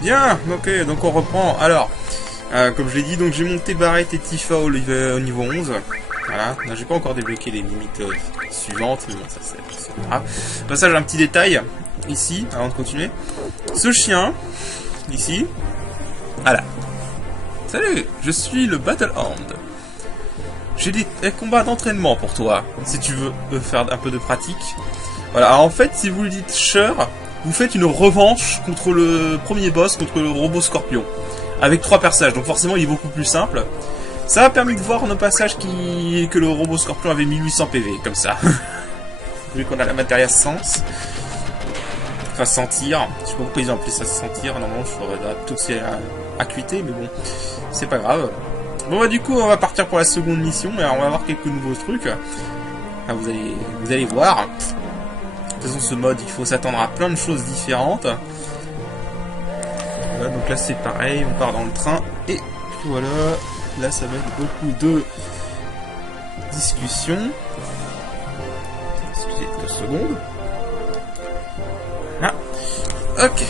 Bien, ok, donc on reprend. Alors, comme je l'ai dit, donc j'ai monté Barret et Tifa au niveau 11. Voilà, j'ai pas encore débloqué les limites suivantes, mais bon, ça c'est pas grave. Passage, un petit détail, ici, avant de continuer. Ce chien, ici, voilà. Salut, je suis le Battle Hound. J'ai des combats d'entraînement pour toi, si tu veux faire un peu de pratique. Voilà, alors en fait, si vous le dites Cher, vous faites une revanche contre le premier boss, contre le robot scorpion. Avec 3 personnages, donc forcément il est beaucoup plus simple. Ça a permis de voir nos passages que le robot scorpion avait 1800 PV, comme ça. Vu qu'on a la matériel sens. Enfin, sentir. Je sais pas pourquoi ils ont appelé ça sentir. Normalement, je ferais tout c'est acuité, mais bon, c'est pas grave. Bon, bah, du coup, on va partir pour la seconde mission, et on va voir quelques nouveaux trucs. Ah, vous allez voir. De toute façon, ce mode, il faut s'attendre à plein de choses différentes. Voilà, donc là, c'est pareil, on part dans le train, et puis voilà. Là, ça va être beaucoup de discussions. Excusez 2 secondes. Ah. Ok.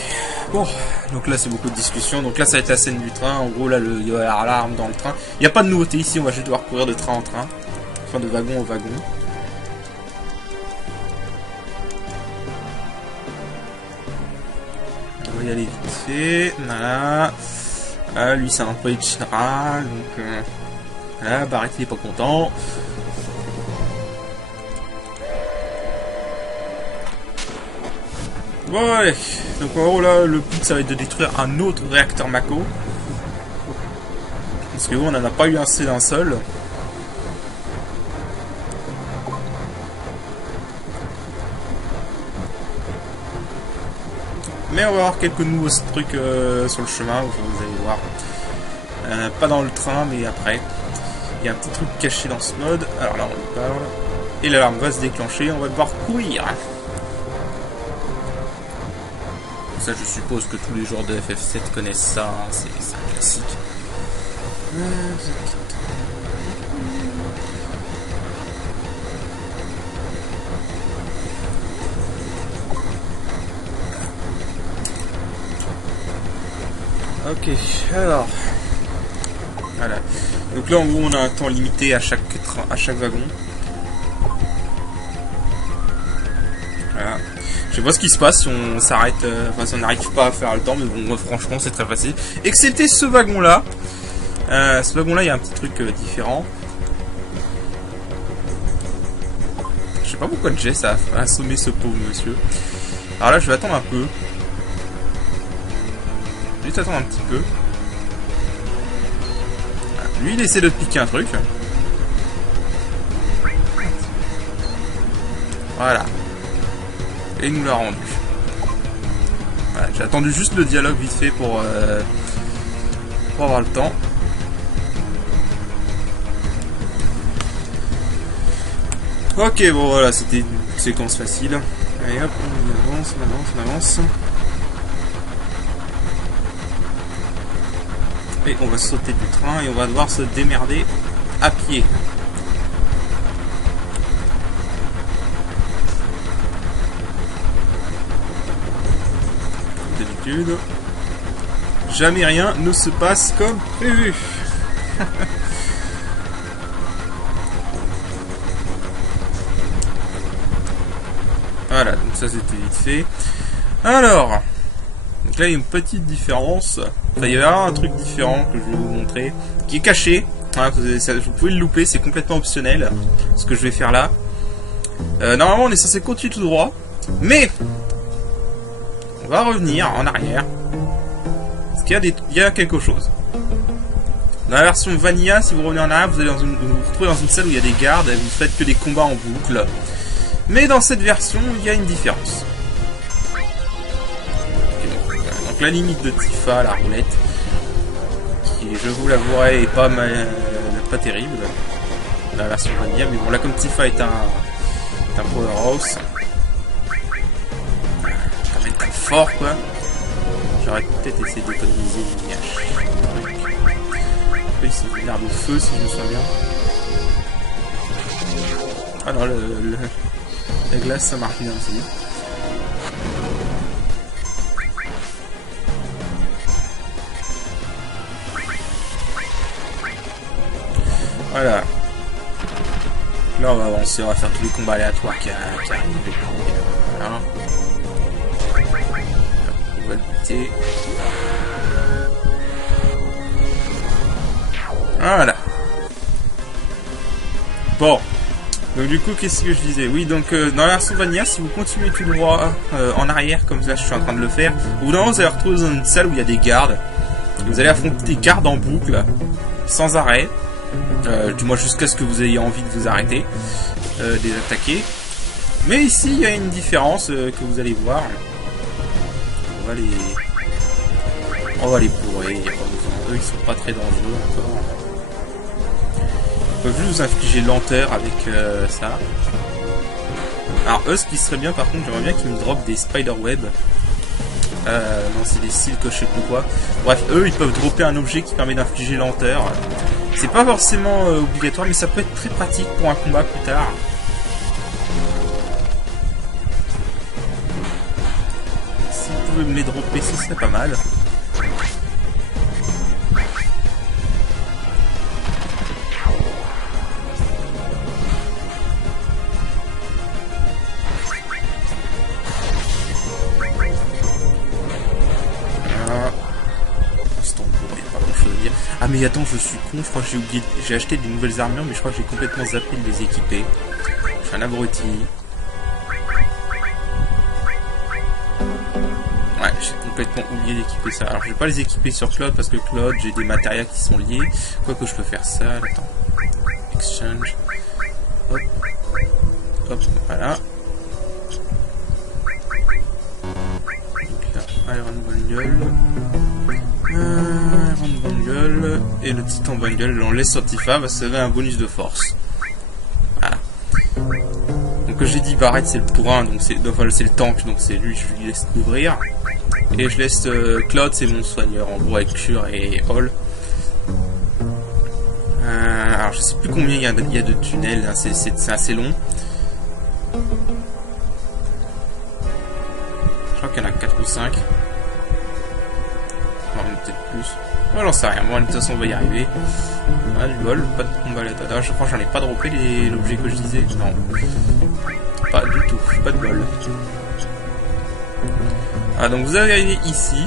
Bon. Donc là, c'est beaucoup de discussions. Donc là, ça va être la scène du train. En gros, là, il y a l'alarme dans le train. Il n'y a pas de nouveauté ici. On va juste devoir courir de train en train. Enfin, de wagon en wagon. On va y aller vite fait. Voilà. Ah, lui, c'est un employé de Shinra. Donc... Voilà, Barret il est pas content. Bon allez, donc en gros là le but ça va être de détruire un autre réacteur Mako. Parce que bon, on n'en a pas eu assez d'un seul. Mais on va avoir quelques nouveaux trucs sur le chemin, vous allez voir. Pas dans le train mais après. Il y a un petit truc caché dans ce mode. Alors là, on lui parle. Et l'alarme va se déclencher. On va devoir courir. Ça, je suppose que tous les joueurs de FF7 connaissent ça. Hein. C'est un classique. Ok, alors... Voilà. Donc là, en gros, on a un temps limité à chaque wagon. Voilà. Je sais pas ce qui se passe si on s'arrête, enfin si on n'arrive pas à faire le temps, mais bon, franchement, c'est très facile. Excepté ce wagon-là. Ce wagon-là, il y a un petit truc différent. Je sais pas pourquoi Jess a assommé ce pauvre monsieur. Alors là, je vais attendre un peu. Juste attendre un petit peu. Lui, il essaie de piquer un truc. Voilà. Et il nous l'a rendu. Voilà, j'ai attendu juste le dialogue vite fait pour avoir le temps. Ok, bon voilà, c'était une séquence facile. Allez hop, on avance, on avance, on avance. Et on va sauter du train et on va devoir se démerder à pied. D'habitude, jamais rien ne se passe comme prévu. Voilà, donc ça c'était vite fait. Alors, donc là il y a une petite différence. Enfin, il y a un truc différent que je vais vous montrer, qui est caché. Hein, vous pouvez le louper, c'est complètement optionnel, ce que je vais faire là. Normalement on est censé continuer tout droit, mais on va revenir en arrière. Parce qu'il y a quelque chose. Dans la version Vanilla, si vous revenez en arrière, vous allez vous retrouvez dans une salle où il y a des gardes et vous faites que des combats en boucle. Mais dans cette version, il y a une différence. Okay, donc la limite de Tifa, la roulette, qui, je vous l'avouerai, est pas terrible dans la version Vanilla. Mais bon, là, comme Tifa est un powerhouse, quand même très fort, quoi. J'aurais peut-être essayé d'économiser une hache. Après, il s'est une arme de feu, si je me souviens bien. Ah non, la glace, ça marche bien aussi. Voilà. Là, on va avancer, on va faire tous les combats aléatoires qui arrivent. Voilà. On va lutter. Voilà. Bon. Donc du coup, qu'est-ce que je disais? Oui, donc dans la version Vanilla, si vous continuez tout droit en arrière, comme là je suis en train de le faire, au bout d'un moment vous allez retrouver dans une salle où il y a des gardes. Vous allez affronter des gardes en boucle, sans arrêt. Du moins jusqu'à ce que vous ayez envie de vous arrêter, de les attaquer. Mais ici, il y a une différence que vous allez voir. On va les bourrer, il n'y a pas besoin. Eux, ils sont pas très dangereux encore. Ils peuvent juste vous infliger lenteur avec ça. Alors eux, ce qui serait bien par contre, j'aimerais bien qu'ils me dropent des spiderweb. Non, c'est des silks, je sais plus quoi. Bref, eux, ils peuvent dropper un objet qui permet d'infliger lenteur. C'est pas forcément obligatoire, mais ça peut être très pratique pour un combat plus tard. Si vous pouvez me les dropper, ce serait pas mal. Ah mais attends, je suis con, je crois que j'ai oublié, j'ai acheté des nouvelles armures, mais je crois que j'ai complètement zappé de les équiper. Je suis un abruti. Ouais, j'ai complètement oublié d'équiper ça. Alors je vais pas les équiper sur Claude, parce que Claude, j'ai des matériels qui sont liés. Quoique je peux faire ça, attends. Exchange. Hop. Hop, voilà. Donc là, Iron Bundle. Iron Bundle et le Titan Bundle, on laisse sur Tifa parce que ça donne un bonus de force. Voilà. Donc j'ai dit Barrett c'est le pourrin, donc c'est le tank, donc c'est lui, je lui laisse couvrir. Et je laisse Cloud, c'est mon soigneur en gros avec Shur et Hall. Alors je sais plus combien il y a de tunnels, hein, c'est assez long. Je crois qu'il y en a 4 ou 5. Peut-être plus. Oh, j'en sais rien. Bon, de toute façon, on va y arriver. Ah, du bol, pas de combat là. Je crois que j'en ai pas droppé l'objet que je disais. Non. Pas du tout. Pas de bol. Ah, donc vous arrivez ici.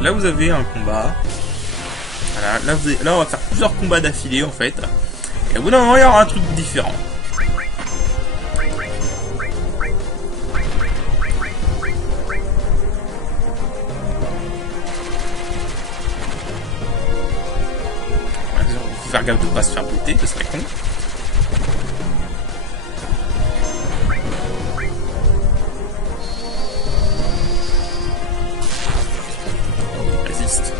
Là, vous avez un combat. Voilà. Là, on va faire plusieurs combats d'affilée, en fait. Et au bout d'un moment, il y aura un truc différent. Faire gaffe de pas se faire buter, ce serait con. Il résiste.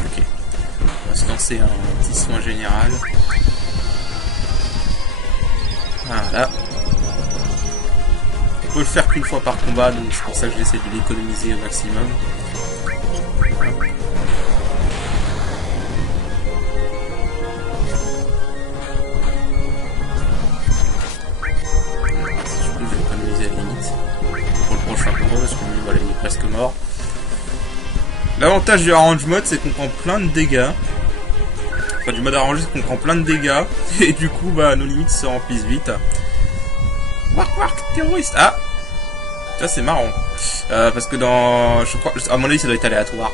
Ok. On va se lancer un petit soin général. Voilà. On peut le faire qu'une fois par combat, donc c'est pour ça que j'essaie de l'économiser au maximum. Si je peux, je vais économiser à la limite. Pour le prochain combat, parce que lui, voilà, il est presque mort. L'avantage du arrange mode, c'est qu'on prend plein de dégâts. Enfin, du mode arrangé, c'est qu'on prend plein de dégâts. Et du coup, bah, nos limites se remplissent vite. Wark, terroriste. Ah, ça c'est marrant. Parce que je crois, à mon avis, ça doit être aléatoire.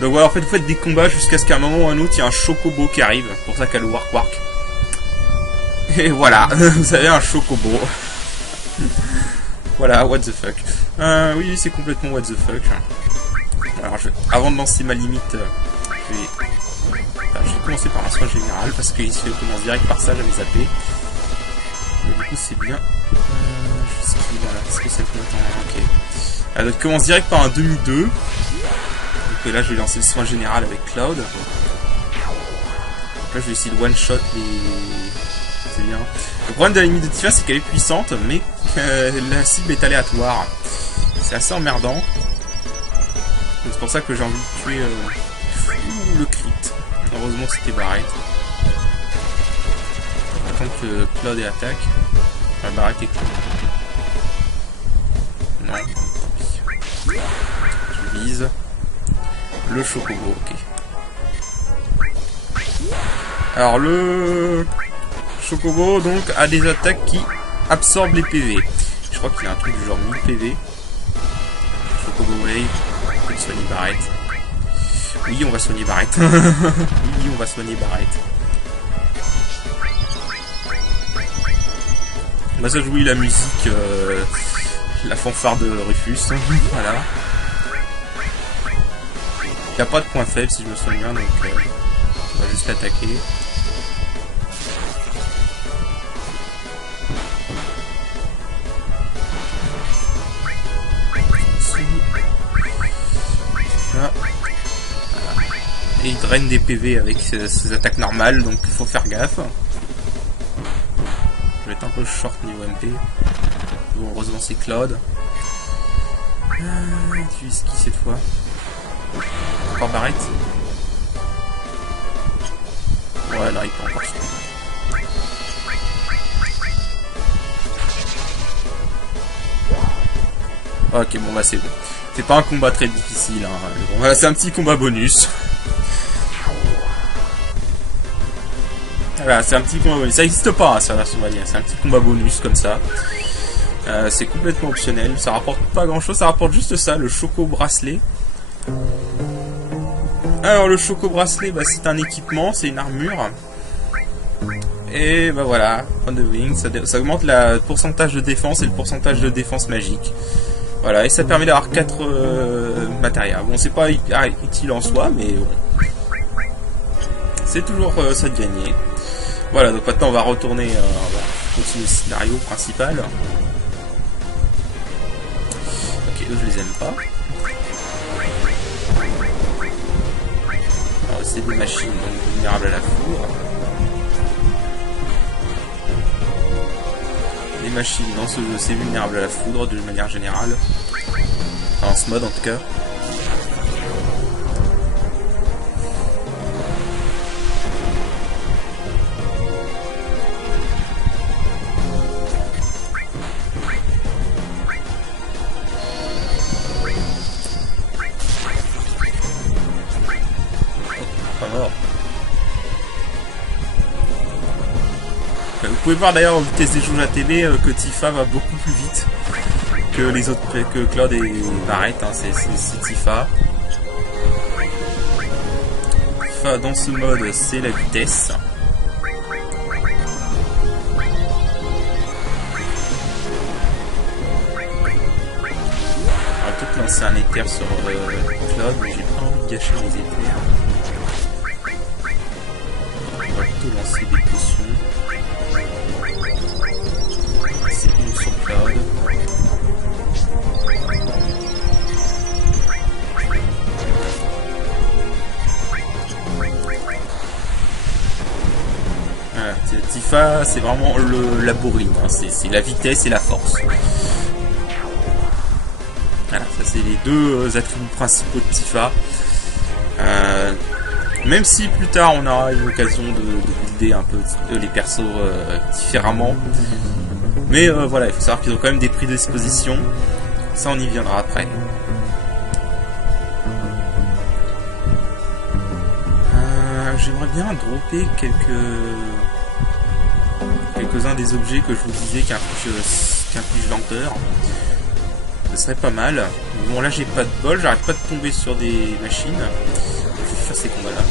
Donc voilà, en fait, vous faites des combats jusqu'à ce qu'à un moment ou un autre, il y a un chocobo qui arrive. C'est pour ça qu'il y a le Wark. Et voilà, vous avez un chocobo. Voilà, what the fuck. Oui, c'est complètement what the fuck. Alors, avant de lancer ma limite, je vais commencer par un soin général, parce qu'il se commence direct par ça, j'avais zappé. Mais du coup, c'est bien. Est-ce que ça peut attendre? Ok. Alors, commence direct par un demi-2. Donc là, je vais lancer le soin général avec Cloud. Donc là, je vais essayer de one-shot les... C'est bien. Le problème de la limite de Tifa, c'est qu'elle est puissante, mais la cible est aléatoire. C'est assez emmerdant. C'est pour ça que j'ai envie de tuer le crit. Heureusement que c'était Barrett. Attends que Cloud et attaque. Barrett est cool. Non, tant pis. vise le chocobo. Ok. Alors le chocobo donc a des attaques qui absorbent les PV. Je crois qu'il y a un truc du genre 1000 PV. Chocobo Wave, on peut soigner Barrett. Oui, on va soigner Barrett. Oui, on va soigner Barrett. On va jouer la musique, la fanfare de Rufus. Voilà. Il n'y a pas de point faible si je me souviens bien, donc on va juste l'attaquer. Là. Et il draine des PV avec ses attaques normales, donc il faut faire gaffe. Je vais être un peu short niveau MP. Bon, heureusement c'est Claude. Tu vises qui cette fois? Encore Barrett? Ouais, non, il peut encore se... Ok, bon, bah c'est bon. C'est pas un combat très difficile, hein. Bon, voilà, c'est un petit combat bonus. Voilà, c'est un petit combat bonus. Ça n'existe pas, hein, ça va se dire. C'est un petit combat bonus comme ça. C'est complètement optionnel. Ça rapporte pas grand chose. Ça rapporte juste ça, le choco bracelet. Alors, le choco bracelet, bah, c'est un équipement, c'est une armure. Et bah voilà, on the wing, ça augmente le pourcentage de défense et le pourcentage de défense magique. Voilà, et ça permet d'avoir 4 matériels. Bon, c'est pas utile en soi, mais bon. C'est toujours ça de gagner. Voilà, donc maintenant on va retourner, on va continuer le scénario principal. Ok, eux je les aime pas. Alors c'est des machines donc vulnérables à la foudre. Les machines dans ce jeu c'est vulnérable à la foudre de manière générale. Enfin, en ce mode en tout cas. Vous pouvez voir d'ailleurs en vitesse d'échange à télé que Tifa va beaucoup plus vite que les autres, que Claude et Barrett, hein, c'est Tifa. Tifa dans ce mode c'est la vitesse. On va peut-être lancer un éther sur Claude, mais j'ai pas envie de gâcher les éthers. On va plutôt lancer des potions. C'est une sur Claude. Voilà, Tifa, c'est vraiment la bourrine, hein. C'est la vitesse et la force. Voilà, ça c'est les deux attributs principaux de Tifa. Même si plus tard on aura eu l'occasion de builder un peu les persos différemment. Mais voilà, il faut savoir qu'ils ont quand même des prédispositions. Ça on y viendra après. J'aimerais bien dropper quelques-uns des objets que je vous disais qui infligent lenteur. Ce serait pas mal. Bon là j'ai pas de bol, j'arrête pas de tomber sur des machines. Je vais faire ces combats là.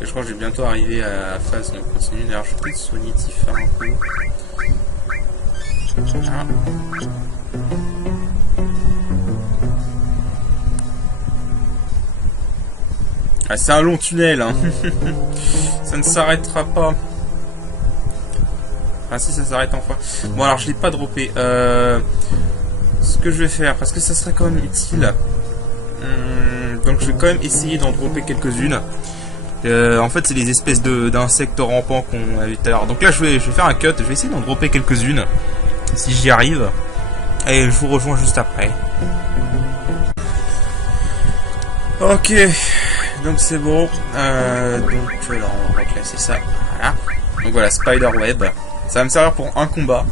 Je crois que je vais bientôt arriver à la phase de continue. D'ailleurs je vais peut-être soigner Tifa un peu. Ah. Ah, c'est un long tunnel, hein. Ça ne s'arrêtera pas. Ah si, ça s'arrête enfin. Bon alors je l'ai pas droppé. Ce que je vais faire, parce que ça serait quand même utile. Donc je vais quand même essayer d'en dropper quelques-unes. En fait c'est les espèces d'insectes rampants qu'on a vu tout à l'heure. Donc là je vais faire un cut, je vais essayer d'en dropper quelques-unes. Si j'y arrive. Et je vous rejoins juste après. Ok. Donc c'est bon. Donc alors on va reclasser ça. Voilà. Donc voilà, Spider Web. Ça va me servir pour un combat.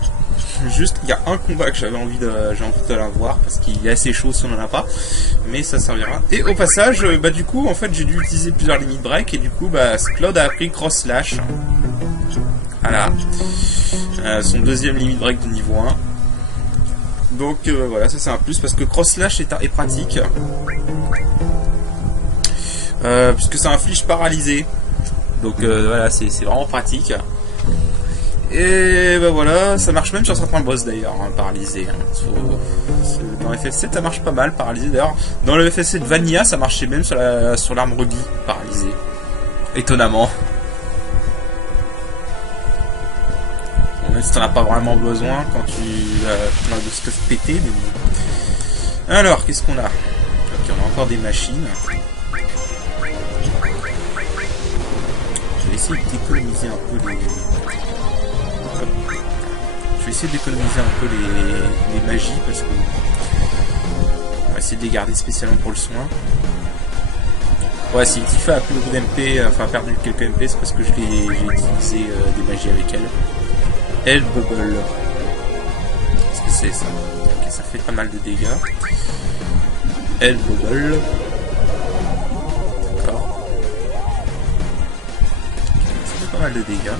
Juste, il y a un combat que j'ai envie de l'avoir parce qu'il est assez chaud si on n'en a pas. Mais ça servira. Et au passage, bah du coup, en fait, j'ai dû utiliser plusieurs limit break et du coup, bah, Claude a appris Cross Slash. Voilà. Son deuxième limit break de niveau 1. Donc voilà, ça c'est un plus parce que Cross Slash est pratique. Puisque ça inflige paralysé. Donc voilà, c'est vraiment pratique. Et bah voilà, ça marche même sur certains boss d'ailleurs, hein, paralysé. Hein. Dans FF7 ça marche pas mal, paralysé d'ailleurs. Dans le FF7 Vanilla ça marchait même sur l'arme Ruby, paralysé. Étonnamment. Bon, même si t'en as pas vraiment besoin quand tu as de stuff pété, mais bon. Alors, qu'est-ce qu'on a? Ok, on a encore des machines. Je vais essayer d'économiser un peu les... Je vais essayer d'économiser un peu les magies parce que on va essayer de les garder spécialement pour le soin. Ouais, si Tifa a plus beaucoup d'MP, enfin perdu quelques MP, c'est parce que j'ai utilisé des magies avec elle. Elle bubble. Qu'est-ce que c'est ça? Ok, ça fait pas mal de dégâts. Elle bubble. D'accord. Okay, ça fait pas mal de dégâts.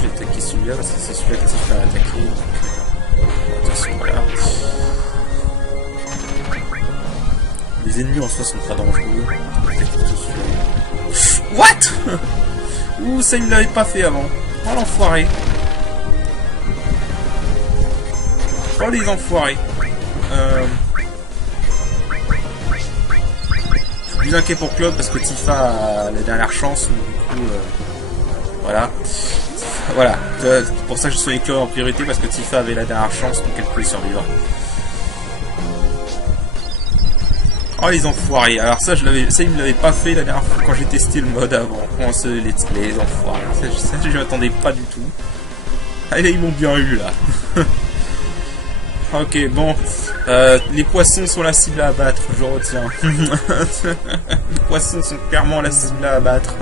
J'ai attaqué celui-là parce que c'est celui-là qui s'est fait attaquer. Attention, voilà. Les ennemis en soi sont pas dangereux. What? Ouh, ça il me l'avait pas fait avant. Oh l'enfoiré. Oh les enfoirés. Je suis plus inquiet pour Claude parce que Tifa a la dernière chance. Du coup, voilà. Voilà, c'est pour ça que je suis avec Claude en priorité, parce que Tifa avait la dernière chance, donc elle pouvait survivre. Oh les enfoirés, alors ça il me l'avait pas fait la dernière fois quand j'ai testé le mode avant. Oh, les enfoirés, ça je m'attendais pas du tout. Ah là ils m'ont bien eu là. Ok, bon, les poissons sont la cible à abattre, je retiens. Les poissons sont clairement la cible à abattre.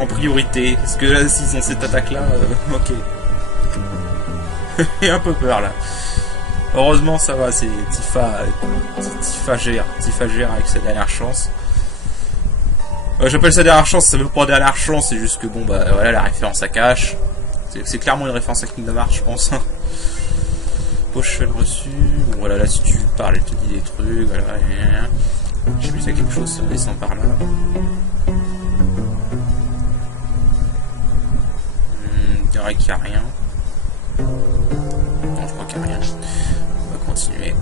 En priorité, parce que là, s'ils ont cette attaque-là, ok. J'ai un peu peur, là. Heureusement, ça va, c'est Tifa gère avec sa dernière chance. J'appelle ça dernière chance, ça veut pas dernière chance, c'est juste que, bon, bah, voilà, la référence à cache. C'est clairement une référence à Kingdom Hearts, je pense. Potion reçu. Bon, voilà, là, si tu parles, elle te dit des trucs, voilà. J'ai vu ça quelque chose si on descend par là. Il dirait qu'il n'y a rien. Non, je crois qu'il n'y a rien. On va continuer.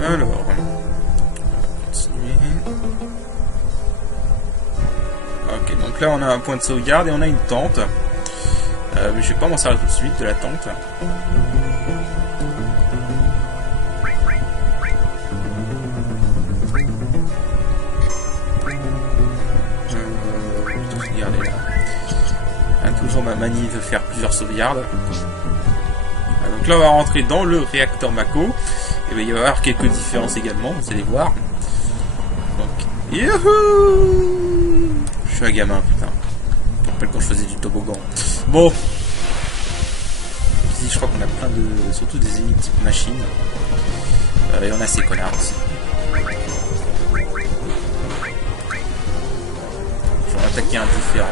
Alors, on va continuer. Ok, donc là on a un point de sauvegarde et on a une tente. Mais je vais pas m'en servir tout de suite de la tente. Toujours ma manie de faire plusieurs sauvegardes. Donc là on va rentrer dans le réacteur Mako. Et bien, il va y avoir quelques différences également, vous allez voir. Donc, youhou! Je suis un gamin, putain. Je me rappelle quand je faisais du toboggan. Bon. Ici je crois qu'on a plein de... surtout des ennemis type machine. Et on a ces connards aussi. Je vais en attaquer un différent.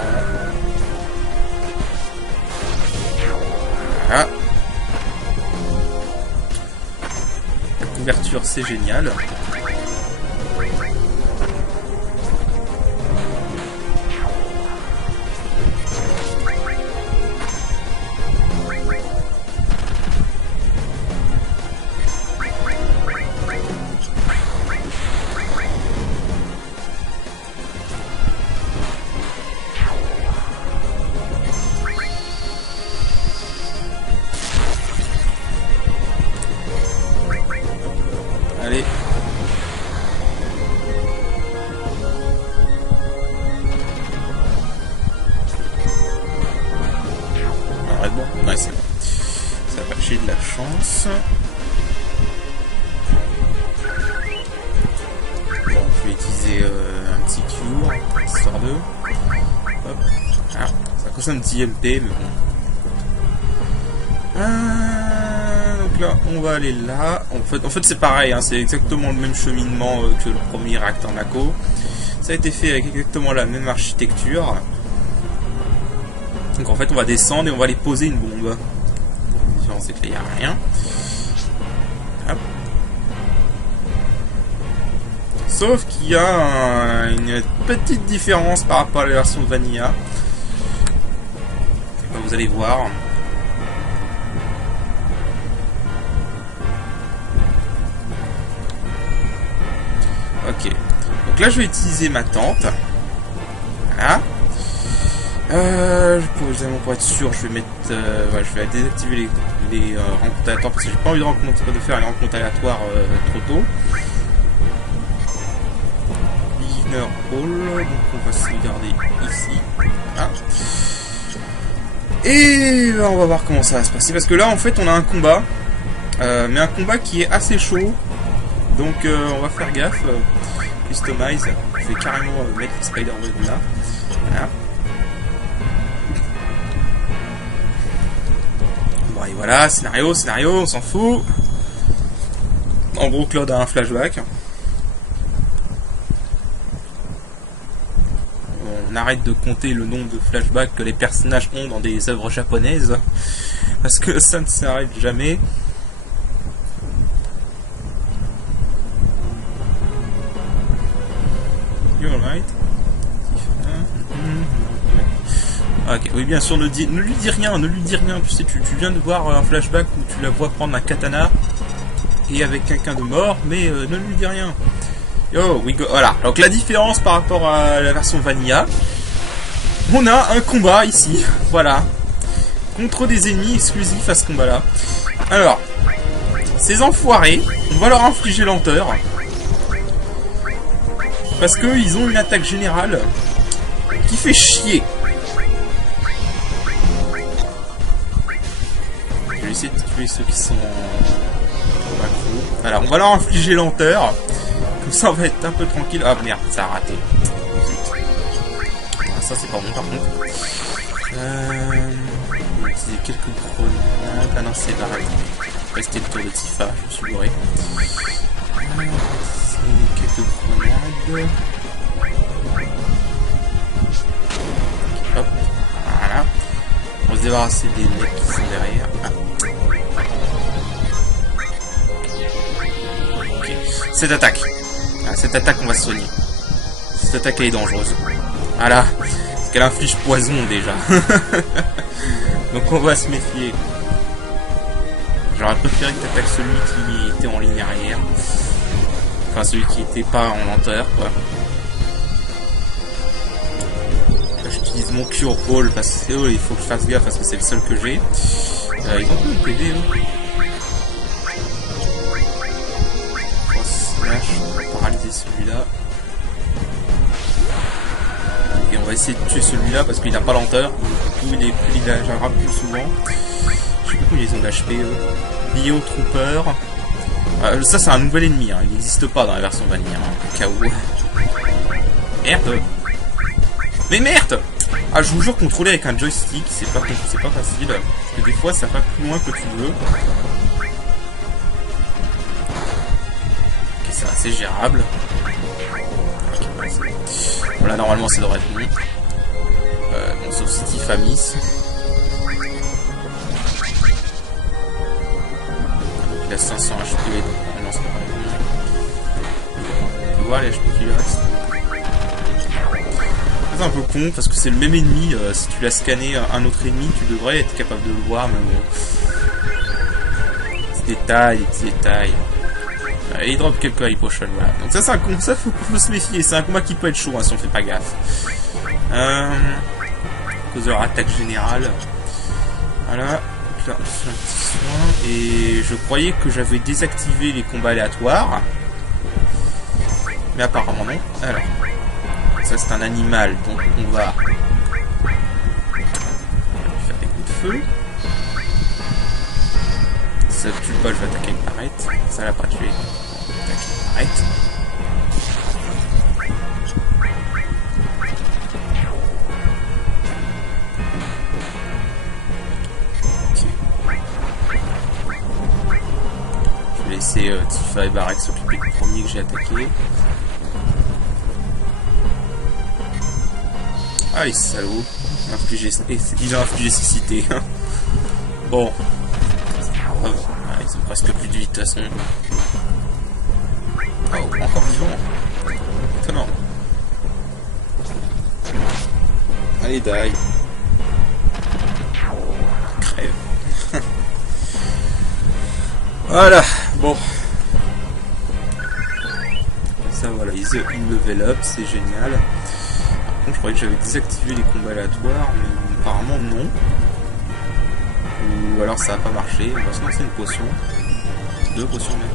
Voilà. La couverture, c'est génial. Allez. utiliser un petit cure, histoire de... Hop, voilà. Ça coûte un petit MP, mais bon. Donc là, on va aller là. En fait c'est pareil, hein, c'est exactement le même cheminement que le premier réacteur Mako. Ça a été fait avec exactement la même architecture. Donc en fait, on va descendre et on va aller poser une bombe. La différence, c'est qu'il n'y a rien. Hop. Sauf qu'il y a une petite différence par rapport à la version Vanilla. Vous allez voir. Ok. Donc là, je vais utiliser ma tente. Voilà. Pour être sûr, je vais mettre, ouais, je vais désactiver les rencontres aléatoires parce que j'ai pas envie de faire les rencontres aléatoires trop tôt. Beginner Hall, donc on va se regarder ici. Voilà. Et on va voir comment ça va se passer parce que là, en fait, on a un combat, mais un combat qui est assez chaud. Donc, on va faire gaffe. Customize, je vais carrément mettre le Spider-Web là. Voilà. Bon, et voilà, scénario, on s'en fout. En gros, Claude a un flashback. On arrête de compter le nombre de flashbacks que les personnages ont dans des œuvres japonaises. Parce que ça ne s'arrête jamais. Ok, oui, bien sûr, ne lui dis rien, tu sais, tu viens de voir un flashback où tu la vois prendre un katana et avec quelqu'un de mort, mais ne lui dis rien. Yo, voilà, donc la différence par rapport à la version Vanilla, on a un combat ici, voilà, contre des ennemis exclusifs à ce combat-là. Alors, ces enfoirés, on va leur infliger lenteur, parce qu'ils ont une attaque générale qui fait chier. Je vais essayer de tuer ceux qui sont en macro. Alors, on va leur infliger lenteur. Comme ça, on va être un peu tranquille. Ah merde, ça a raté. Ah, ça, c'est pas bon par contre. On va utiliser quelques grenades. Ah non, c'est pareil. Rester le tour de Tifa, je me suis bourré. Quelques grenades. Hop, voilà. On va se débarrasser des mecs qui sont derrière. Ah. Ok, cette attaque. Ah, cette attaque, on va se soigner. Cette attaque, elle est dangereuse. Voilà, parce qu'elle inflige poison déjà. Donc on va se méfier. J'aurais préféré que tu attaques celui qui était en ligne arrière. Enfin, celui qui était pas en lenteur, quoi. Là, j'utilise mon Cure Hall parce que il faut que je fasse gaffe parce que c'est le seul que j'ai. Ils ont peu de PV, eux. Slash, on va paralyser celui-là. Et on va essayer de tuer celui-là parce qu'il n'a pas lenteur. Du coup, il agira plus souvent. Je sais pas combien ils ont d'HP, eux. Bio Trooper. Ça, c'est un nouvel ennemi, hein. Il n'existe pas dans la version vanille, hein, au cas où. Merde. Mais merde. Ah, je vous jure, contrôler avec un joystick, c'est pas facile. Parce que des fois, ça va plus loin que tu veux. Ok, c'est assez gérable. Okay, bon, là, normalement, ça devrait être bon. Bon, sauf si Tifa miss. Il a 500 HP. Non, c'est pas vrai. On peut voir les HP qui lui restent. C'est un peu con parce que c'est le même ennemi. Si tu l'as scanné un autre ennemi, tu devrais être capable de le voir. Mais bon. Petits détails. Et il drop quelques high potion. Voilà. Donc ça, c'est un combat. Ça, faut se méfier. C'est un combat qui peut être chaud hein, si on fait pas gaffe. À cause de leur attaque générale. Voilà. Là, je fais un petit soin et je croyais que j'avais désactivé les combats aléatoires, mais apparemment non. Alors, ça c'est un animal, donc on va lui faire des coups de feu. Si ça ne tue pas, je vais attaquer une barrette. Ça l'a pas tué. Attaquer une barrette. Je vais laisser Tifa et Barrett s'occuper du premier que j'ai attaqué. Ah les salauds, ils ont infligé cécité. Bon, ah, ils ont presque plus de vie de toute façon. Oh, encore vivant. Étonnant. Allez, die. Crève. Voilà, bon. Ça voilà, ils level up, c'est génial. Par contre, je croyais que j'avais désactivé les combats aléatoires, mais apparemment non. Ou alors ça n'a pas marché. On va se lancer une potion. 2 potions même.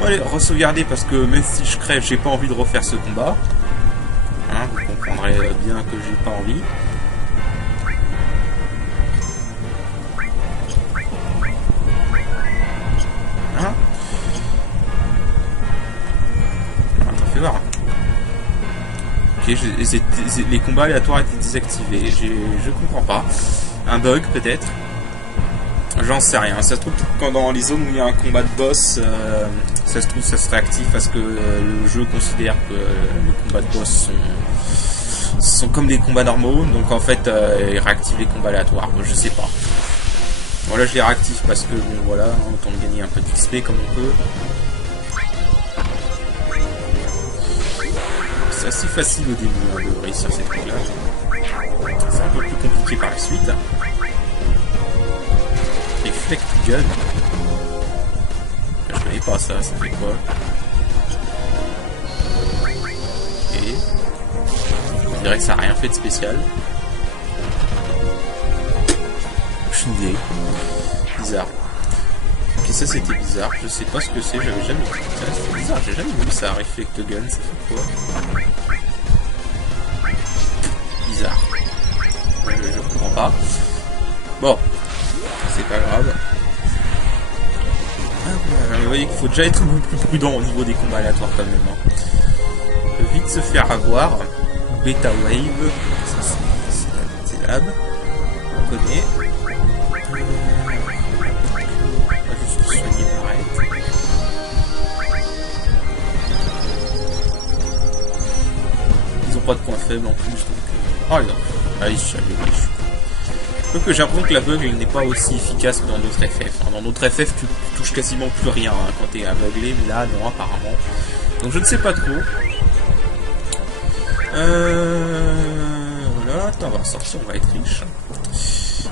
Bon, allez, re-sauvegarder parce que même si je crève, j'ai pas envie de refaire ce combat. Hein, vous comprendrez bien que j'ai pas envie. Hein? Attends, fais voir. Ok, les combats aléatoires étaient désactivés. Je comprends pas. Un bug peut-être. J'en sais rien. Ça se trouve quand dans les zones où il y a un combat de boss, ça se trouve ça serait actif parce que le jeu considère que les combats de boss sont comme des combats normaux, donc en fait il réactive les combats aléatoires. Je sais pas. Voilà, je les réactive parce que bon voilà, autant gagner un peu d'XP comme on peut. C'est assez facile au début hein, de réussir ces trucs là. C'est un peu plus compliqué par la suite. Reflect Gun. Je connais pas ça fait quoi? Et on dirait que ça a rien fait de spécial. Aucune idée. Bizarre. Ok, ça c'était bizarre, je sais pas ce que c'est, j'avais jamais vu ça, c'est bizarre, j'ai jamais vu ça, Reflect Gun, ça fait quoi? Bizarre. Je comprends pas. Bon. C'est pas grave. Vous voyez qu'il faut déjà être beaucoup plus prudent au niveau des combats aléatoires quand même. Hein. Vite se faire avoir. Beta Wave. C'est lab. On connaît. On va juste soigner Barrett. Ils ont pas de points faibles en plus. Donc, oh non. Allez, je suis allé. Que j'ai l'impression que l'aveugle n'est pas aussi efficace que dans d'autres FF. Dans d'autres FF, tu touches quasiment plus rien hein, quand t'es aveuglé, mais là, non, apparemment. Donc je ne sais pas trop. Voilà, attends, on va sortir, on va être riche.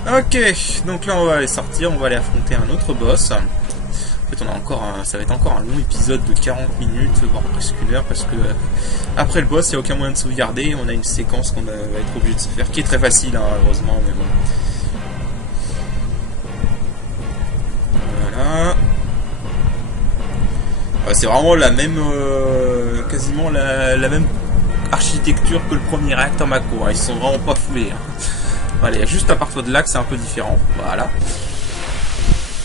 Ok, donc là on va aller sortir, on va aller affronter un autre boss. En fait, on a encore ça va être encore un long épisode de 40 minutes, voire presque 1 heure, parce que après le boss, il n'y a aucun moyen de sauvegarder. On a une séquence qu'on va être obligé de se faire, qui est très facile, hein, heureusement, mais bon. C'est vraiment la même, quasiment la même architecture que le premier réacteur Mako. Hein. Ils sont vraiment pas foulés. Hein. Allez, juste à partir de là que c'est un peu différent. Voilà.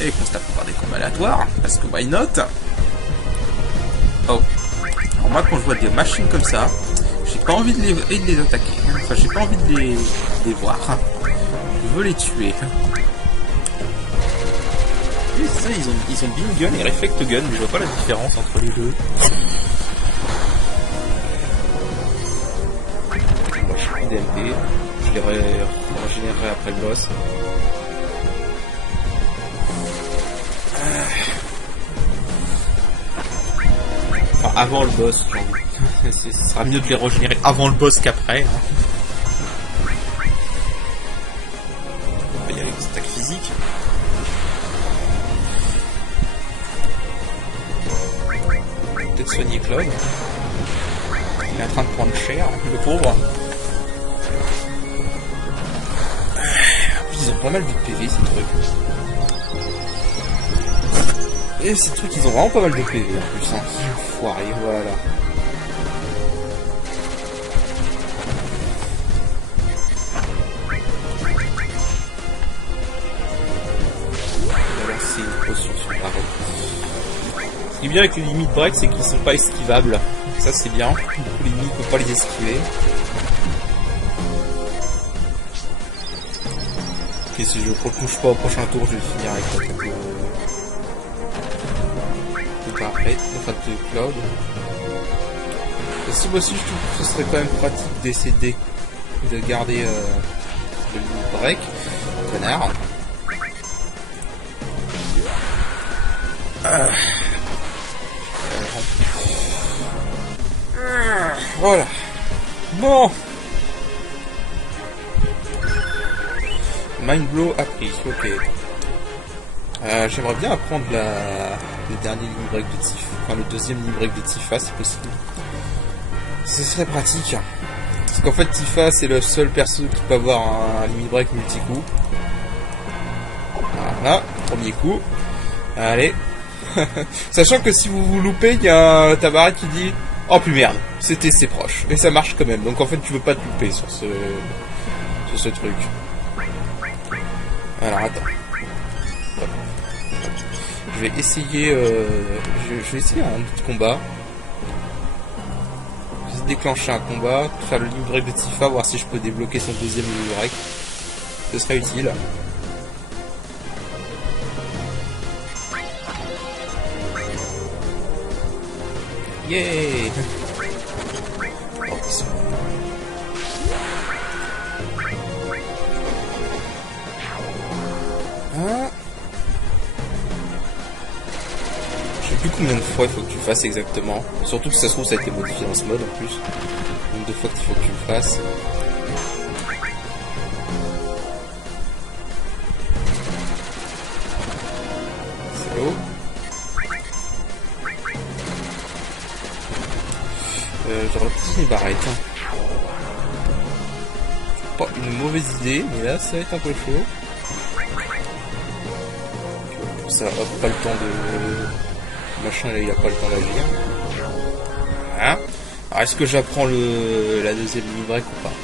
Et qu'on se tape par des combats aléatoires, parce que why not? Oh. Alors moi, quand je vois des machines comme ça, j'ai pas envie de les attaquer. Enfin, j'ai pas envie de les voir. Je veux les tuer. Ça, ils ont Beam Gun et Reflect Gun, mais je vois pas la différence entre les deux. Moi je suis pris DMP, je les régénérerai après le boss. Enfin, avant le boss, j'ai envie. Ce sera mieux de les régénérer avant le boss qu'après. Hein. On va y aller avec des attaques physiques. Peut-être soigner Claude. Il est en train de prendre cher, le pauvre. Ils ont pas mal de PV ces trucs. Et ces trucs, ils ont vraiment pas mal de PV en plus. Hein. Foiré, voilà. On va lancer une potion sur Barrett. Ce qui est bien avec les limites break, c'est qu'ils sont pas esquivables. Ça c'est bien. Du coup les ennemis ne peuvent pas les esquiver. Ok, si je ne retouche pas au prochain tour, je vais finir avec la tête. Barret, enfin de Cloud. Ce aussi, je trouve que ce serait quand même pratique d'essayer de garder le break. Connard. Voilà. Bon. Mind Blow appris, ok. J'aimerais bien apprendre le dernier mini break de Tifa, enfin le deuxième mini break de Tifa si possible. Ce serait pratique. Parce qu'en fait Tifa c'est le seul perso qui peut avoir un mini break multi-coup. Voilà, premier coup. Allez. Sachant que si vous vous loupez, il y a un Tabaret qui dit « Oh plus merde, c'est proche. » Et ça marche quand même. Donc en fait tu veux pas te louper sur ce truc. Alors attends. Je vais essayer je vais essayer un autre combat. Je vais déclencher un combat, faire le mini break de Tifa, voir si je peux débloquer son deuxième mini break. Ce serait utile. Yeah. Ah. Je sais plus combien de fois il faut que tu le fasses exactement. Surtout que ça se trouve ça a été modifié dans ce mode en plus. Le nombre de fois qu'il faut que tu le fasses. C'est l'eau. J'aurais peut-être une barrette. Pas une mauvaise idée, mais là ça va être un peu chaud. Ça n'a pas le temps de... Machin, il a pas le temps d'agir. Voilà. Alors est-ce que j'apprends la deuxième mini break ou pas?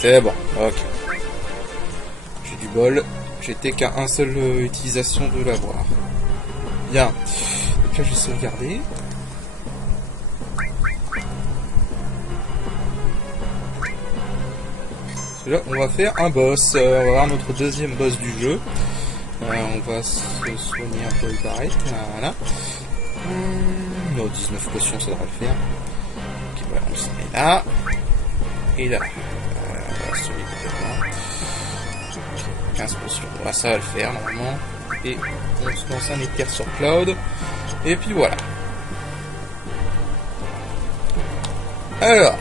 C'est bon, ok. J'ai du bol. J'étais qu'à un seul utilisation de l'avoir. Bien. Donc là je vais sauvegarder. Là, on va faire un boss. On va avoir notre deuxième boss du jeu. On va se soigner un peu le barrette. Voilà. Non, 19 potions, ça devrait le faire. Ok, voilà, on se met là. Et là. On va se soigner complètement. 15 potions. Voilà, ça va le faire normalement. Et on se lance un éclair sur Cloud. Et puis voilà. Alors.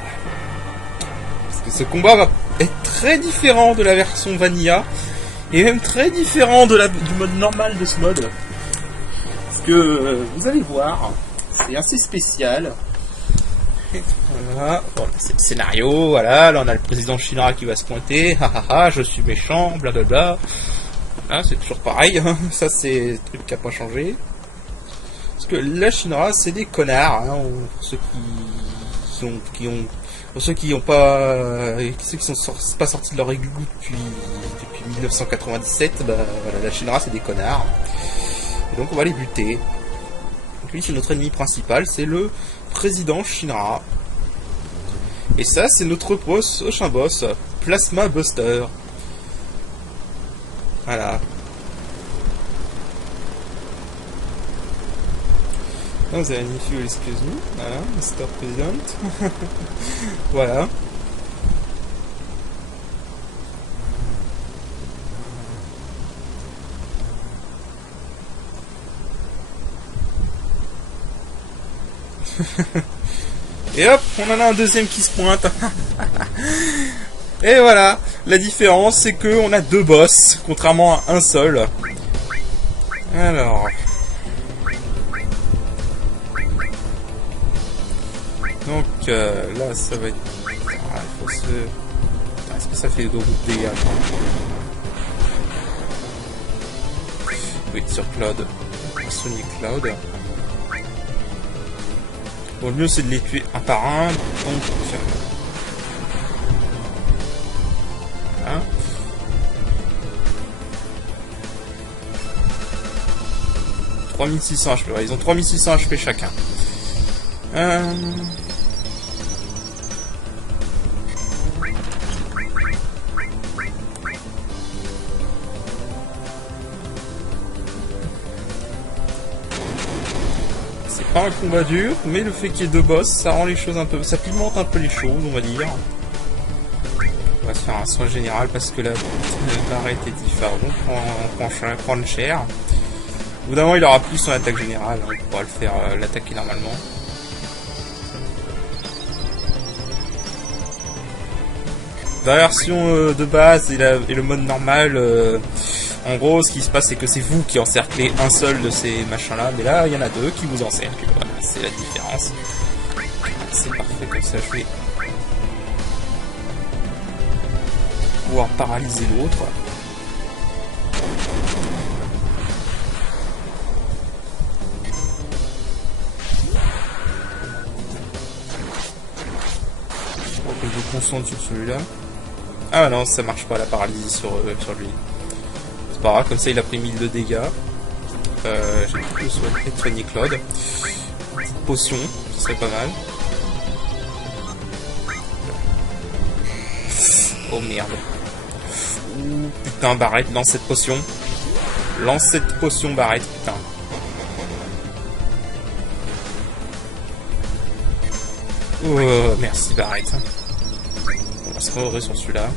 Parce que ce combat va être très différent de la version Vanilla et même très différent de du mode normal de ce mode, parce que vous allez voir, c'est assez spécial. Voilà, bon, c'est le scénario, voilà, là on a le président Shinra qui va se pointer, hahaha, je suis méchant, blablabla. Voilà, c'est toujours pareil, hein. Ça c'est le truc qui a pas changé, parce que la Shinra c'est des connards, hein, pour ceux pour ceux qui n'ont pas, ceux qui sont pas sortis de leur égout depuis 1997, bah voilà, la Shinra c'est des connards. Et donc on va les buter. Donc lui c'est notre ennemi principal, c'est le président Shinra. Et ça c'est notre prochain boss, Plasma Buster. Voilà. Vous avez une fuel, excuse me. Voilà, Mr. President. Voilà. Et hop, on en a un deuxième qui se pointe. Et voilà, la différence c'est que on a deux boss, contrairement à un seul. Alors... Donc là ça va être... Ah, il faut se... Est-ce que ça fait beaucoup de dégâts? Oui, sur Cloud. Sonic Cloud. Bon, le mieux c'est de les tuer un par un. Donc... Voilà. « 3600 HP. Ouais, ils ont 3600 HP chacun. pas un combat dur, mais le fait qu'il y ait 2 boss, ça rend les choses un peu... Ça pimente un peu les choses, on va dire. On va se faire un soin général parce que là, Barret et Tifa vont prendre cher. Au bout d'un moment, il aura plus son attaque générale, hein, il pourra le faire l'attaquer normalement. Dans la version de base et le mode normal, en gros, ce qui se passe, c'est que c'est vous qui encerclez un seul de ces machins-là, mais là, il y en a 2 qui vous encerclent. Voilà, c'est la différence. C'est parfait, comme ça, je vais pouvoir paralyser l'autre. Je me concentre sur celui-là. Ah non, ça marche pas la paralysie sur lui. C'est pas grave, comme ça il a pris 1000 de dégâts. J'ai plutôt soigné Claude. Petite potion, ce serait pas mal. Oh merde. Ouh, putain, Barret, lance cette potion. Lance cette potion, Barret, putain. Oh, merci, Barret. On va se re sur celui-là.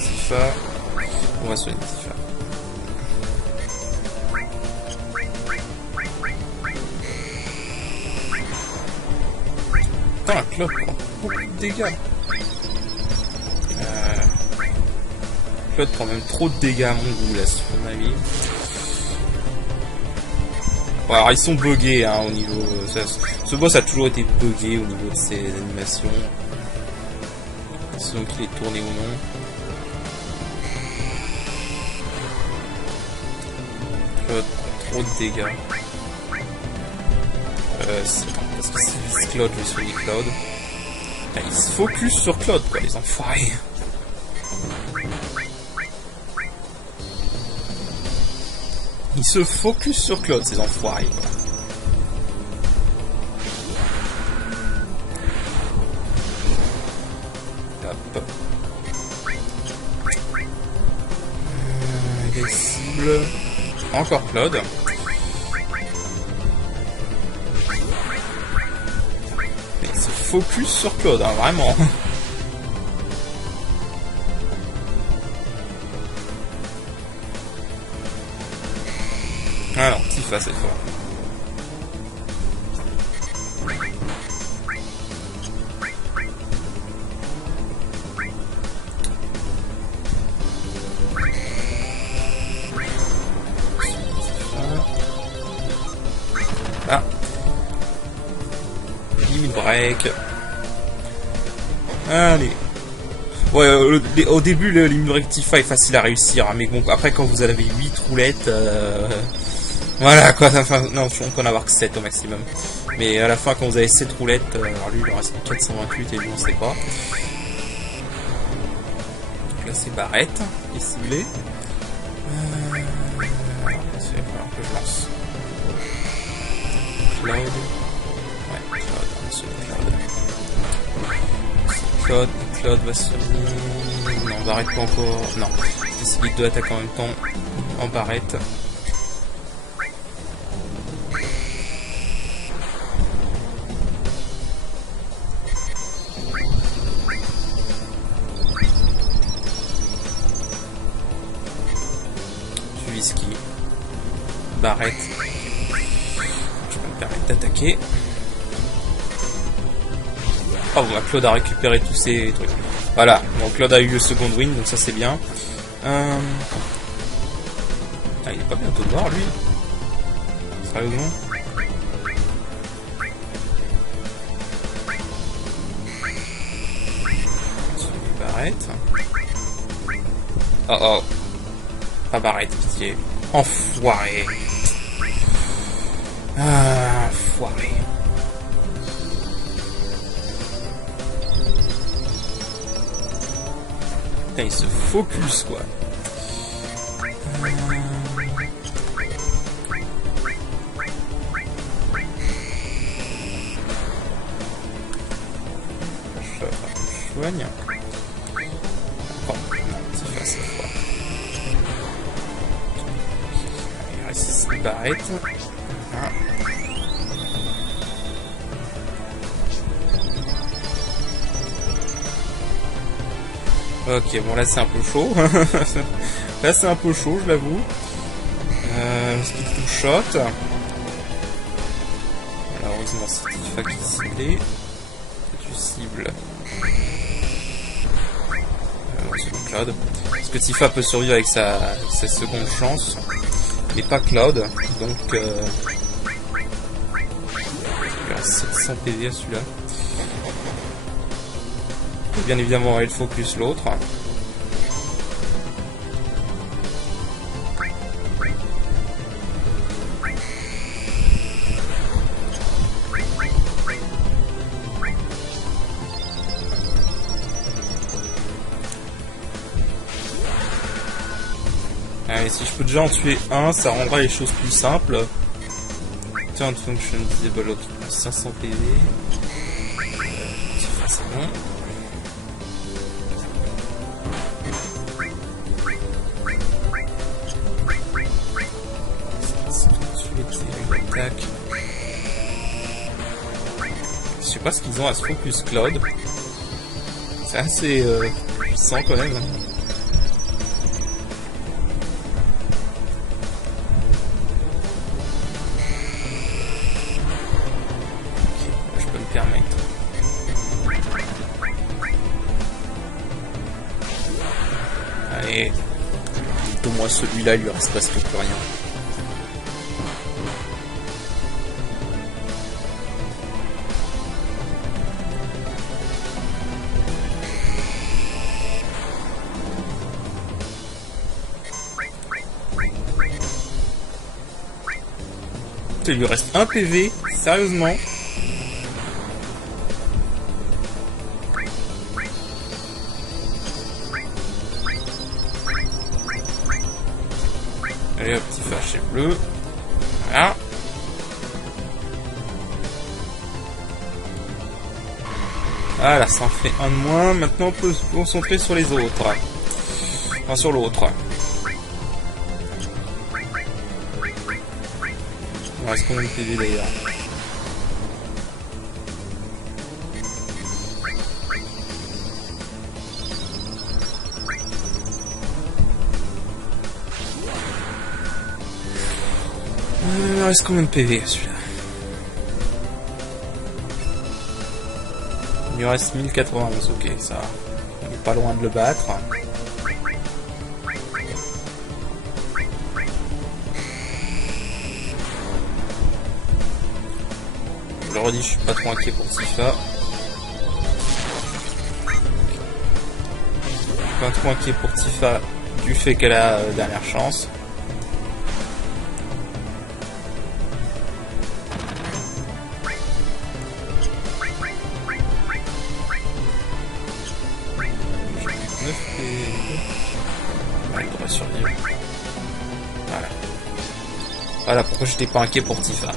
Tifa. On va soigner Tifa. Putain, Claude prend beaucoup de dégâts. Claude prend même trop de dégâts à mon goût, là, sur mon avis. Bon, alors, ils sont buggés, hein, au niveau... ce boss a toujours été buggé au niveau de ses animations. Selon qu'il est tourné ou non. Claude prend trop de dégâts. Parce que si vise Claude, je vais soigner Claude. Ils se focus sur Claude, quoi, les enfoirés. Ils se focus sur Claude, ces enfoirés, quoi. Hop. Les cibles. Encore Claude. Il se focus sur Claude, hein, vraiment. Alors, Tifa cette fois. Ah. Limit break. Allez. Ouais, au début, le limit break Tifa est facile à réussir, hein, mais bon, après quand vous avez 8 roulettes, voilà quoi, enfin, non, on peut en avoir que 7 au maximum. Mais à la fin, quand vous avez 7 roulettes, alors lui il en reste 428 et lui on sait pas. Donc là c'est Barret qui est ciblé. Il va falloir que je lance. Cloud. Ouais, Cloud, monsieur Cloud. Claude va se... Non, Barret pas encore... Non, c'est celui de attaque en même temps. En Barret. Whisky. Barret. Je peux me permettre d'attaquer. Oh, bah, Claude a récupéré tous ces trucs. Voilà, donc Claude a eu le second win, donc ça c'est bien. Ah, il est pas bientôt mort lui. Sérieusement. Barret. Oh oh. Pas Barret, pitié. Enfoiré. Ah, enfoiré. Putain, il se focus quoi. soigne. Bon, Tifa cette fois. Il reste ici Barrett. Ah. Ok, bon là c'est un peu chaud. Là c'est un peu chaud, je l'avoue. Speed to shot. Malheureusement c'est Tifa qui est ciblé. Tu cibles. C'est Cloud. Parce que Tifa peut survivre avec sa seconde chance. Mais pas Cloud. Donc il reste 700 PV à celui-là. Et bien évidemment elle focus l'autre. Allez, si je peux déjà en tuer un, ça rendra les choses plus simples. Turn function disable, ok, 500 PV. C'est bon. Je sais pas ce qu'ils ont à ce focus Cloud. C'est assez puissant quand même. Allez, au moins celui-là, il lui reste presque plus rien. Il lui reste un PV, sérieusement. Allez hop, petit fâché bleu. Voilà. Voilà, ça en fait un de moins. Maintenant, on peut se concentrer sur les autres. Enfin, sur l'autre. Il reste combien de PV d'ailleurs? Il reste combien de PV celui-là? Il lui reste 1091, ok, ça. On est pas loin de le battre. Je le redis, je suis pas trop inquiet pour Tifa. Je suis pas trop inquiet pour Tifa du fait qu'elle a dernière chance. Elle devrait survivre. Voilà. Voilà pourquoi j'étais pas inquiet pour Tifa.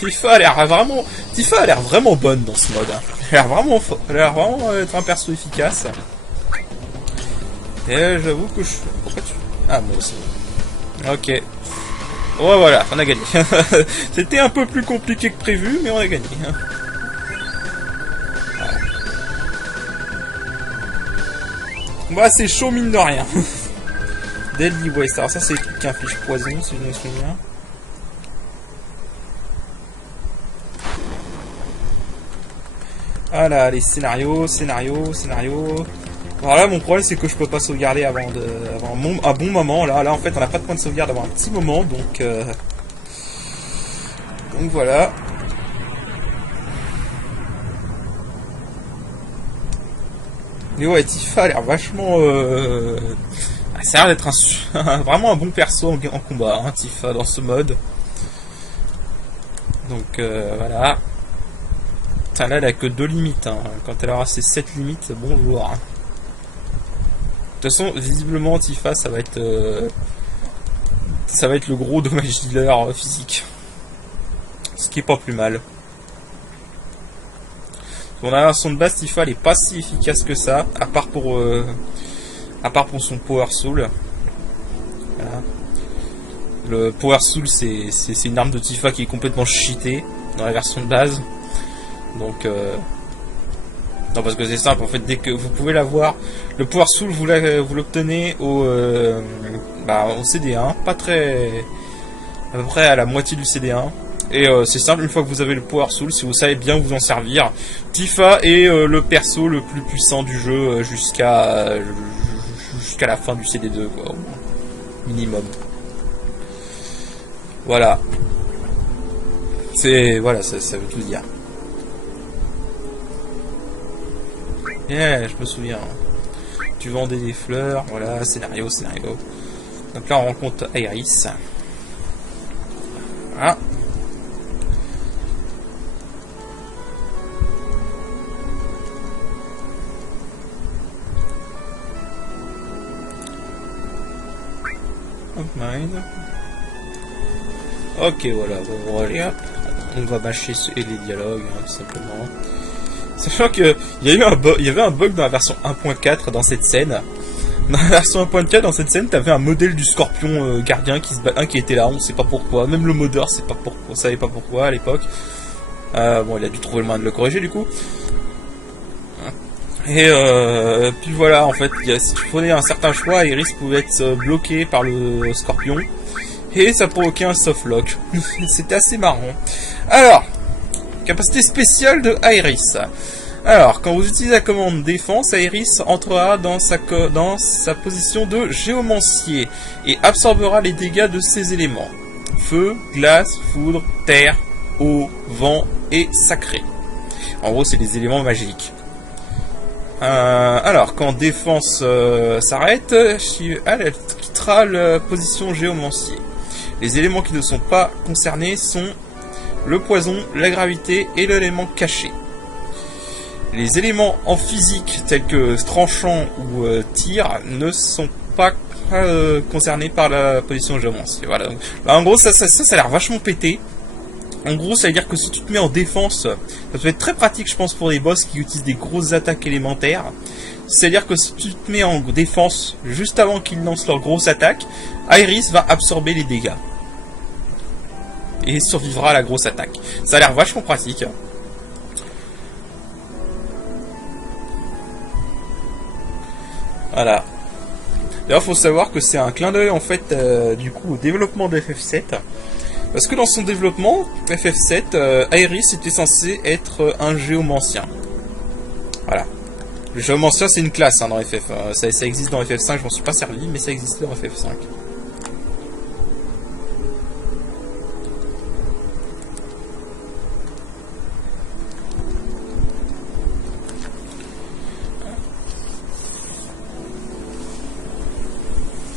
Tifa a l'air vraiment bonne dans ce mode. Hein. Elle a l'air vraiment être un perso efficace. Et j'avoue que je... Pourquoi tu... Ah, moi aussi. Ok. Oh voilà, on a gagné. C'était un peu plus compliqué que prévu, mais on a gagné. Voilà. Bah c'est chaud mine de rien. Deadly Waste. Alors ça c'est qu'un fiche poison si je me souviens. Voilà, les scénarios. Alors là, mon problème, c'est que je peux pas sauvegarder avant un bon moment. Là, en fait, on n'a pas de point de sauvegarde avant un petit moment, donc voilà. Mais ouais, Tifa a l'air vachement... ça a l'air d'être vraiment un bon perso en combat, hein, Tifa, dans ce mode. Donc, voilà. Putain, là, elle a que 2 limites. Hein. Quand elle aura ses 7 limites, bonjour. Hein. De toute façon, visiblement, Tifa, ça va être le gros dommage dealer physique. Ce qui est pas plus mal. Dans la version de base, Tifa elle est pas si efficace que ça, à part pour son Power Soul. Voilà. Le Power Soul c'est une arme de Tifa qui est complètement cheatée dans la version de base. Donc non, parce que c'est simple, en fait, dès que vous pouvez l'avoir, le Power Soul vous l'obtenez au CD1, pas très, à peu près à la moitié du CD1. Et c'est simple, une fois que vous avez le Power Soul, si vous savez bien vous en servir, Tifa est le perso le plus puissant du jeu jusqu'à la fin du CD2, quoi, minimum. Voilà. Voilà, ça veut tout dire. Yeah, je me souviens. Tu vendais des fleurs, voilà, scénario. Donc là on rencontre Iris. Voilà. Mine. Ok, voilà, bon, allez hop, on va mâcher les dialogues, hein, tout simplement. Sachant que il y avait un bug dans la version 1.4 dans cette scène. Dans la version 1.4, dans cette scène, t'avais un modèle du scorpion gardien qui était là, on sait pas pourquoi. Même le modeur, on savait pas pourquoi à l'époque. Bon, il a dû trouver le moyen de le corriger du coup. Et puis voilà, en fait, si tu prenais un certain choix, Iris pouvait être bloqué par le scorpion. Et ça provoquait un softlock. C'était assez marrant. Alors, capacité spéciale de Iris. Alors, quand vous utilisez la commande défense, Iris entrera dans sa position de géomancier et absorbera les dégâts de ses éléments. Feu, glace, foudre, terre, eau, vent et sacré. En gros, c'est des éléments magiques. Alors, quand défense s'arrête, elle quittera la position géomancier. Les éléments qui ne sont pas concernés sont le poison, la gravité et l'élément caché. Les éléments en physique tels que tranchant ou tir ne sont pas concernés par la position géomancier. Voilà. En gros, ça a l'air vachement pété. En gros, ça veut dire que si tu te mets en défense, ça peut être très pratique, je pense, pour les boss qui utilisent des grosses attaques élémentaires. C'est-à-dire que si tu te mets en défense juste avant qu'ils lancent leur grosse attaque, Iris va absorber les dégâts. Et survivra à la grosse attaque. Ça a l'air vachement pratique. Voilà. D'ailleurs, faut savoir que c'est un clin d'œil, en fait, du coup, au développement de FF7. Parce que dans son développement, FF7, Iris était censé être un géomancien. Voilà. Le géomancien, c'est une classe hein, dans FF. Ça existe dans FF5, je m'en suis pas servi, mais ça existe dans FF5.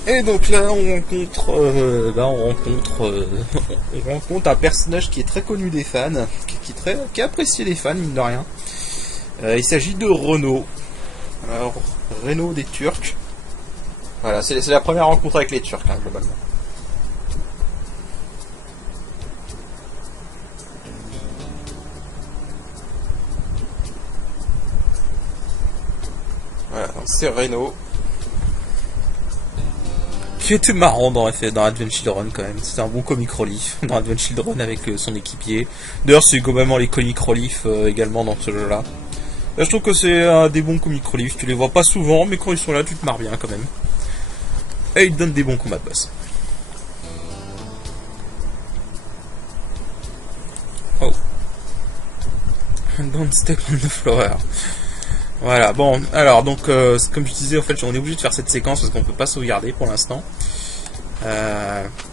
Et donc là, on rencontre un personnage qui est très connu des fans, qui est apprécié des fans, mine de rien. Il s'agit de Renaud. Alors, Renaud des Turcs. Voilà, c'est la première rencontre avec les Turcs, hein, globalement. Voilà, c'est Renaud. Qui était marrant dans Advent Children quand même. C'était un bon comic relief dans Advent Children avec son équipier. D'ailleurs, c'est globalement les comic relief également dans ce jeu-là. Là, je trouve que c'est des bons comic relief. Tu les vois pas souvent, mais quand ils sont là, tu te marres bien quand même. Et ils donnent des bons combats de boss. Oh. Don't step on the floor. Voilà, bon, alors donc comme je disais, en fait on est obligé de faire cette séquence parce qu'on peut pas sauvegarder pour l'instant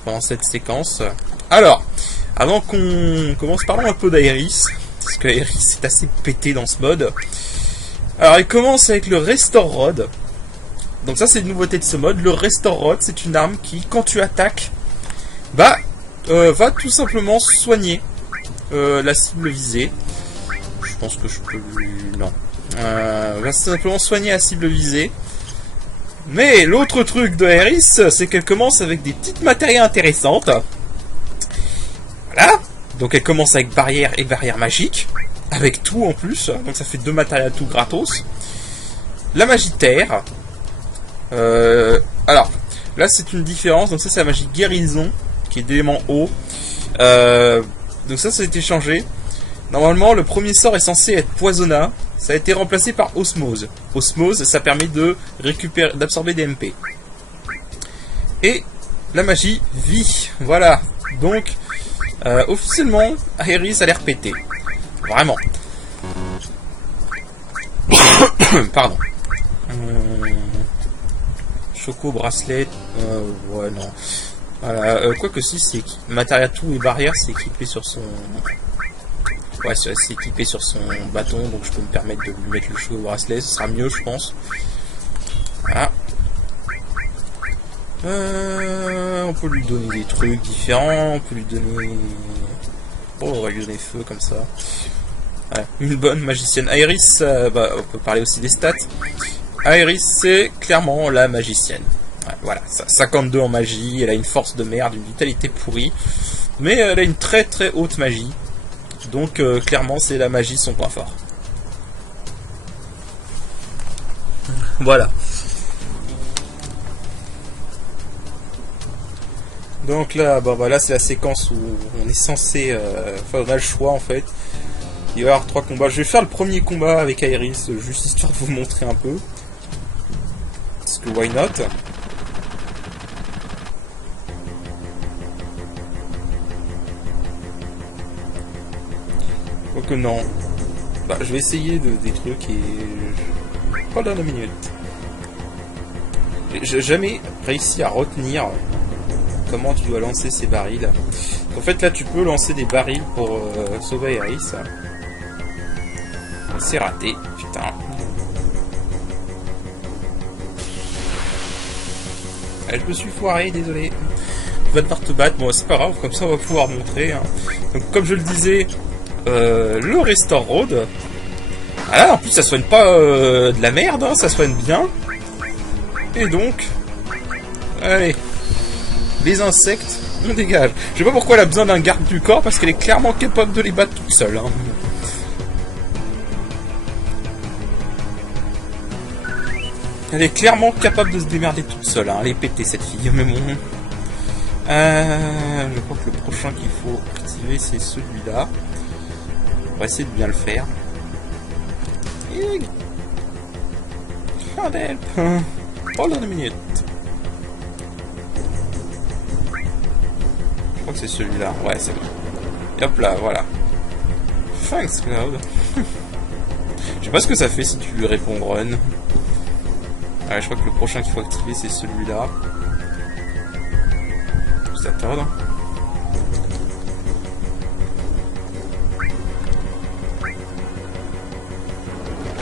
pendant cette séquence. Alors, avant qu'on commence, parlons un peu d'Iris, parce que Iris est assez pété dans ce mode. Alors elle commence avec le Restore Rod. Donc ça c'est une nouveauté de ce mode. Le Restore Rod, c'est une arme qui, quand tu attaques, va tout simplement soigner la cible visée. Je pense que je peux lui... non. Va simplement soigner la cible visée. Mais l'autre truc de Iris, c'est qu'elle commence avec des petites matériaux intéressantes. Voilà. Donc elle commence avec barrière et barrière magique. avec tout en plus, donc ça fait 2 matériels tout gratos. La magie terre. Alors, là c'est une différence, donc ça c'est la magie guérison, qui est d'élément eau. Donc ça a été changé. Normalement, le premier sort est censé être poisonnat. Ça a été remplacé par osmose. Osmose, ça permet de récupérer, d'absorber des MP. Et la magie vie. Voilà. Donc, officiellement, Aeris a l'air pété. Vraiment. Pardon. Choco bracelet. Ouais, non. Voilà. Quoique si, c'est matériel tout et barrière, c'est équipé sur son. Ouais, c'est équipé sur son bâton, donc je peux me permettre de lui mettre le choco bracelet. Ce sera mieux, je pense. Voilà. On peut lui donner des trucs différents. On peut lui donner. Oh, on va lui donner feu comme ça. Ouais, une bonne magicienne. Aeris, bah, on peut parler aussi des stats. Aeris, c'est clairement la magicienne. Ouais, voilà, 52 en magie, elle a une force de merde, une vitalité pourrie, mais elle a une très très haute magie. Donc clairement, c'est la magie son point fort. Voilà. Donc là, bon, bah là c'est la séquence où on est censé... Enfin, on a le choix en fait. Il va y avoir 3 combats. Je vais faire le premier combat avec Aeris, juste histoire de vous montrer un peu. Parce que why not? Quoique non. Bah, je vais essayer des trucs et... Hold on a minute. J'ai jamais réussi à retenir comment tu dois lancer ces barils. En fait, là, tu peux lancer des barils pour sauver Aeris. C'est raté, putain. Je me suis foiré, désolé. Tu vas devoir te battre, bon c'est pas grave, comme ça on va pouvoir montrer. Hein. Donc comme je le disais, le Restore Road. Ah, en plus ça soigne pas de la merde, hein, ça soigne bien. Et donc, allez, les insectes, on dégage. Je sais pas pourquoi elle a besoin d'un garde du corps, parce qu'elle est clairement capable de les battre toute seule. Hein. Elle est clairement capable de se démerder toute seule, hein. Elle est pétée cette fille, mais bon. Je crois que le prochain qu'il faut activer c'est celui-là. On va essayer de bien le faire. God help. Hold on a minute. Je crois que c'est celui-là. Ouais, c'est bon. Et hop là, voilà. Thanks, Cloud. Je sais pas ce que ça fait si tu lui réponds run. Ouais, je crois que le prochain qu'il faut activer c'est celui-là. Ça tarde.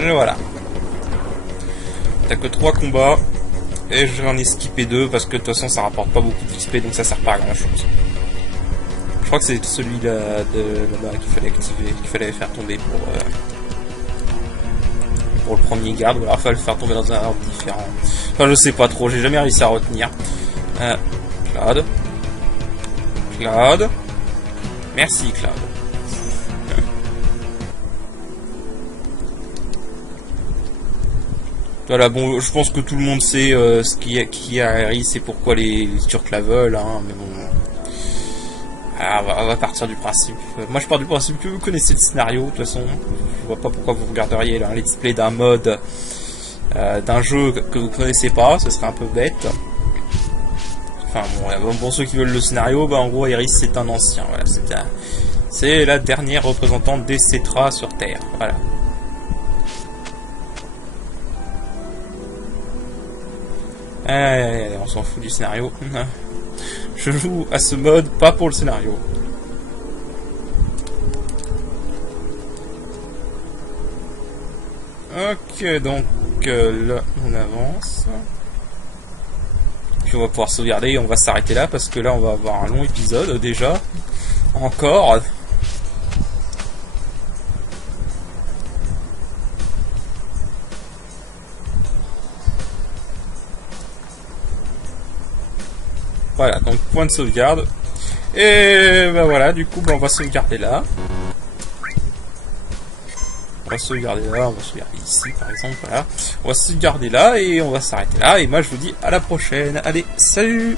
Et voilà. T'as que 3 combats. Et j'en ai skippé 2 parce que de toute façon ça rapporte pas beaucoup d'XP donc ça sert pas à grand chose. Je crois que c'est celui-là là-bas qu'il fallait activer, qu'il fallait faire tomber pour le premier garde, ou alors il fallait le faire tomber dans un ordre différent. Enfin je sais pas trop, j'ai jamais réussi à retenir. Cloud. Cloud. Merci Cloud. Voilà, bon, je pense que tout le monde sait ce qui est Aeris et pourquoi les Turcs la veulent, hein, mais bon. Alors, on va partir du principe. Moi, je pars du principe que vous connaissez le scénario, de toute façon. Je vois pas pourquoi vous regarderiez là, un let's play d'un mode, d'un jeu que vous connaissez pas, ce serait un peu bête. Enfin, bon, pour ceux qui veulent le scénario, bah, en gros, Aeris, c'est un ancien, voilà, c'est la dernière représentante des Cetras sur Terre, voilà. Allez, on s'en fout du scénario. Je joue à ce mode, pas pour le scénario. Ok, donc là, on avance. Puis on va pouvoir sauvegarder et on va s'arrêter là parce que là, on va avoir un long épisode déjà. Encore. Voilà, donc point de sauvegarde. Et ben voilà, du coup, ben, on va sauvegarder là. On va sauvegarder là, on va sauvegarder ici par exemple, voilà. On va sauvegarder là et on va s'arrêter là. Et moi je vous dis à la prochaine. Allez, salut!